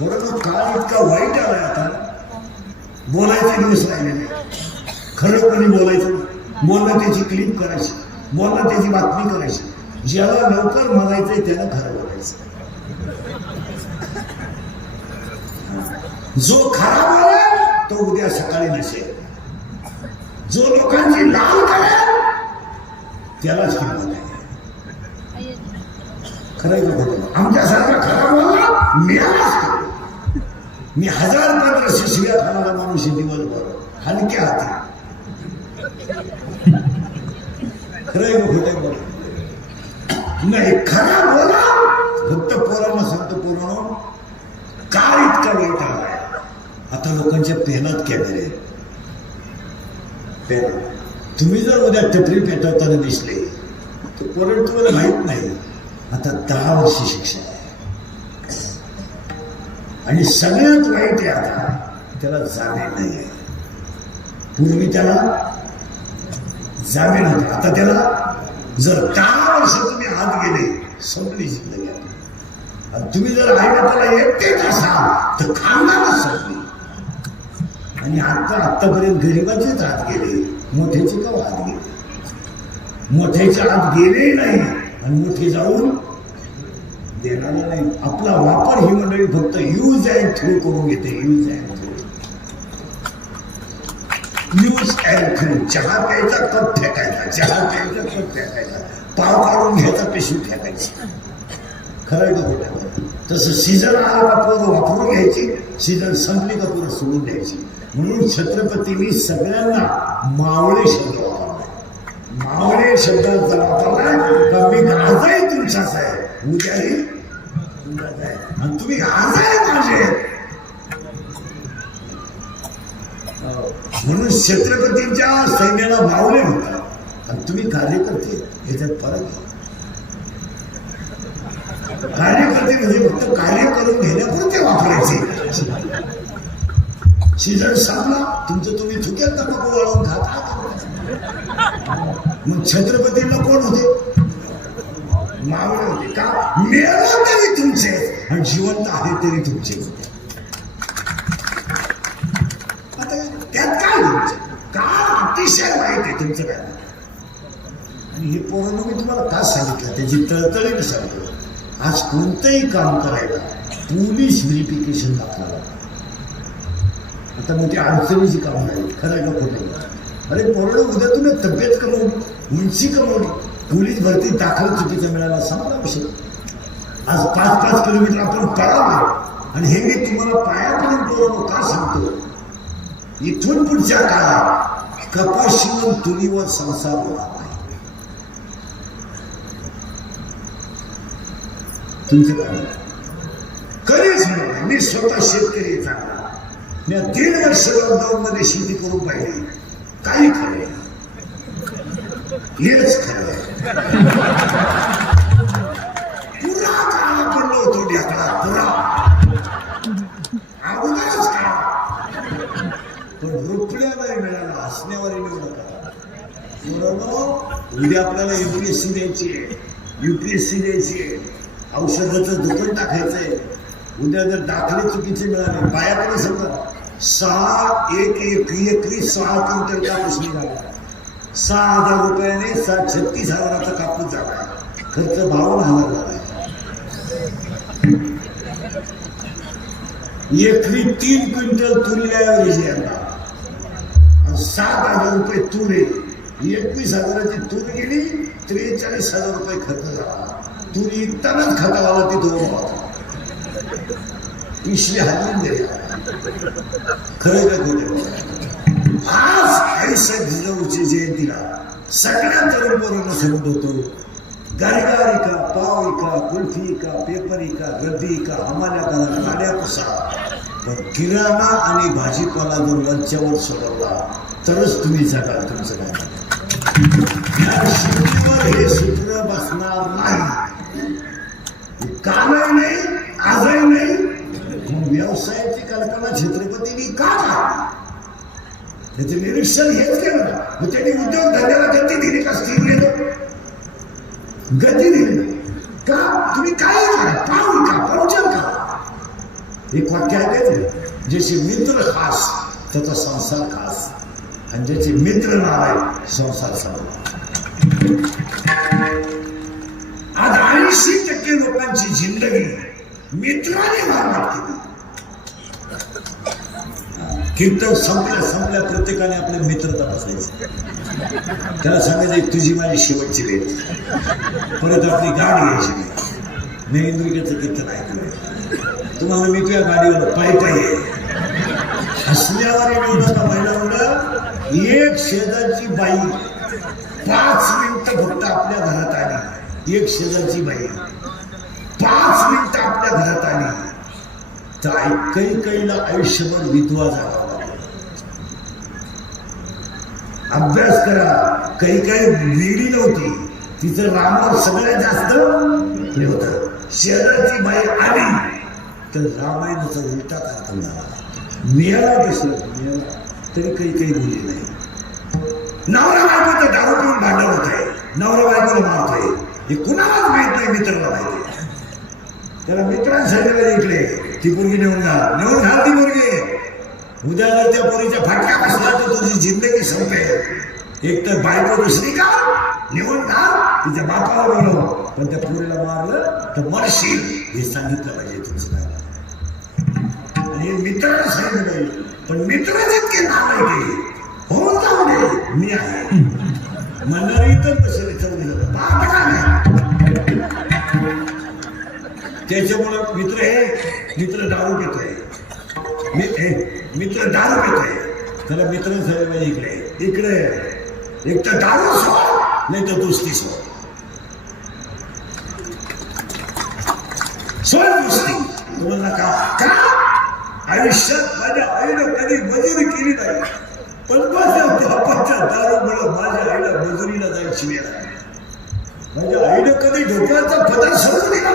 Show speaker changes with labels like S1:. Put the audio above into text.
S1: परंतु काळ इतका वाईट आलाय आता. बोलायचे दिवस राहिलेले कोणी बोलायचं बोलणं त्याची क्लिप करायची. बोलणं त्याची बातमी करायची. ज्याला लवकर म्हणायचंय त्याला खरं बोलायचं. जो खरा बोलेल तो उद्या सकाळी नसेल. जो लोकांची लाल करेल त्यालाच खरं आहे खरं आमच्यासारखा खरा बोला मिळालाच मी हजार पंधराशे शिव्या खाणारा माणूस आहे दिवसभर. हलक्या हाती. खरंय खोटे बोल. बोला नाही खरा बोला. फक्त पोरांना सांगतो पोरांनो का इतका वाईट आलाय आता लोकांच्या पेनात कॅमेरे पेन. तुम्ही जर उद्या टपरी पेटवताना दिसले तर पोरण तुम्हाला माहीत नाही. आता दहा वर्ष शिक्षा आणि सगळ्यात वाईट आहे आता त्याला जामीन नाही आहे पूर्वी त्याला जामीन होता. आता त्याला जर दहा वर्ष तुम्ही हात गेले संपली जिंदगी तुम्ही जर आईला त्याला एकटेच असाल तर खानदानच संपली. आणि आता आतापर्यंत गरीबाचेच हात गेले मोठ्याचे का हात गेले? मोठ्याच्या आत गेले नाही आणि मोठे जाऊन देणारे नाही. आपला वापर ही मंडळी फक्त यूज अँड थ्रू करून घेते. Use and throw use and throw चहा प्यायचा कप फेकायचा. चहा प्यायचा कप फेकायचा. पाव काढून घ्यायचा पिशवी फेकायची. खरं का खोटं? तसं सीझन आला का पोरं वापरून घ्यायची सीझन संपली का पूर्ण सोडून द्यायची. म्हणून छत्रपतींनी सगळ्यांना मावळे शब्द वापरले मावळे शब्द वापरला तर मी आजही तुमच्याच आहे उद्याही आणि तुम्ही आजही माझे म्हणून छत्रपतींच्या सैन्याला मावळे होता आणि तुम्ही कार्यकर्ते याच्यात फरक आहे कार्यकर्ते म्हणजे फक्त कार्य करून घेण्यापुरते वापरायचे. सीझन सांगला तुमचं तुम्ही चुक्यात तंबाखू वाळवून खाता मग छत्रपतींना कोण होते? मावळे होते. का? मिळालं तरी तुमचे आणि जिवंत आहे तरी तुमचे आता त्यात काय तुमचं का अतिशय वाईट आहे तुमचं काय? आणि हे पोरांना मी तुम्हाला का सांगितलं? त्याची तळतळीने सांगितलं. आज कोणतंही काम करायला पोलीस व्हेरिफिकेशन दाखवावं आता मग ते अडचणीची काम नाही खरं का खोटं अरे पोरडं उद्या तुम्ही तब्येत कमवली उंची कमवली. पोलीस भरती दाखल चुकीचा मिळाला समजा विषय आज पाच पाच किलोमीटर आपण पळावं आणि हे मी तुम्हाला पायापर्यंत का सांगतो? इथून पुढच्या काळात कपाशीवर तुलीवर संसार होणार नाही. तुमचं काय कधीच नाही मी स्वतः शेतकरी चांगला मी दीड वर्ष लॉकडाऊन मध्ये शेती करून पाहिली. काही खरं नाही. हेच खरं उद्या आपल्याला युपीएससी द्यायची आहे युपीएससी द्यायची आहे औषधाचं दुकान टाकायचंय उद्या जर दाखले चुकीचे मिळाले बायाकडे सगळं सहा एक एक एकरी सहा क्विंटल कापूस निघाला सहा हजार रुपयाने सात छत्तीस हजाराचा कापूस झाला. खर्च बावन्न हजार झाला. एकरी तीन क्विंटल तुरीला ॲव्हरेज सात हजार रुपये तूर आहे एकवीस हजाराची तूर गेली त्रेचाळीस हजार रुपये खर्च झाला. तूर इकतानाच खतावाला ती दोन पिशवी हातून दिल्या खरं का खोटे? आज आईसाहेब जिजाऊची जयंतीला सगळ्या तरुण पोरांना सांगत होतो. गारगारी का पाव का कुल्फी का पेपरी का रद्दी का हमाल्या का गाड्या कसा पण किराणा आणि भाजीपाला जर लंचावर सोडवला तरच तुम्ही जगाल तुमचं काय शेतीवर हे सूत्र बसणार नाही. कालही नाही आजही नाही. मग व्यवसायाची कल्पना छत्रपतींनी का त्याचे निरीक्षण हेच केलं मग त्यांनी उद्योग धंद्याला गती दिली का? स्थिर गेलं. गती दिली. का? तुम्ही काय करा पाहू का? पाहुचल का? एक वाक्य ऐकायचं ज्याचे मित्र खास त्याचा संसार खास. आणि ज्याचे मित्र नाव आहे संसार सर्व आज ऐंशी टक्के लोकांची जिंदगी मित्राने मारमात केली. कीर्तन संपल्या संपल्या प्रत्येकाने आपले मित्रता बसायची. त्याला सांगायचं "एक तुझी माझी शेवटची वेळ परत आपली गाडी घ्यायची नाही मी इंद्रिकेचं कीर्तन ऐकलं तुम्हाला मी तुझ्या गाडीवर पायी पायी हसल्यावर एक होता महिला एक शेजारची बाई पाच मिनिटं फक्त आपल्या घरात आली. एक शेजारची बाई पाच मिनिटं आपल्या घरात आली. तर काही आयुष्यभर विधवा झाला. अभ्यास करा. काही काही वेडी नव्हती. तिचं रामावर सगळ्यात जास्त हे होतं. शहराची बाई आली. तर रामायणाचा उलटा कार्यक्रम झाला. मिळाला कसं मिळाला. तरी काही काही बोलली नाही. नवरा बायको तर दारू पिऊन भांडण होत आहे. नवरा बायकोला मारतोय. हे कुणालाच माहीत नाही मित्राला माहिती त्याला मित्रांसाठी इकडे. ती पोरगी नेऊन घाल. नेऊन घाल ती पोरगी. उद्या जर त्या पोरीच्या फटका बसला तर तुझी जिंदगी संपेल. एक तर बायको दुसरी का? निवड घाल तिच्या बापाला बोलव. पण त्या पोरीला मारलं तर मरशील हे सांगितलं पाहिजे तुमचं आणि हे मित्राला सांगितलं पाहिजे. पण मित्र जितके नाव आहे ते हो जाऊ दे. मी आहे. म्हणणारी इतर बसेल चौघ बाप का नाही त्याच्यामुळं मित्र हे मित्र दारू आहे मी मित्र दारू पितोय त्याला मित्र झाले पाहिजे इकडे इकडे एक तर दारू सोड नाही तर दुसरी सोड सोड दुसरी तुम्हाला का का? आयुष्यात माझ्या आईनं कधी मजुरी केली नाही. पण माझ्या बापाच्या दारूमुळं माझ्या आईला मजुरीला जायची वेळ आहे. माझ्या आईनं कधी ढोक्याचा पदार्थ सोडून दिला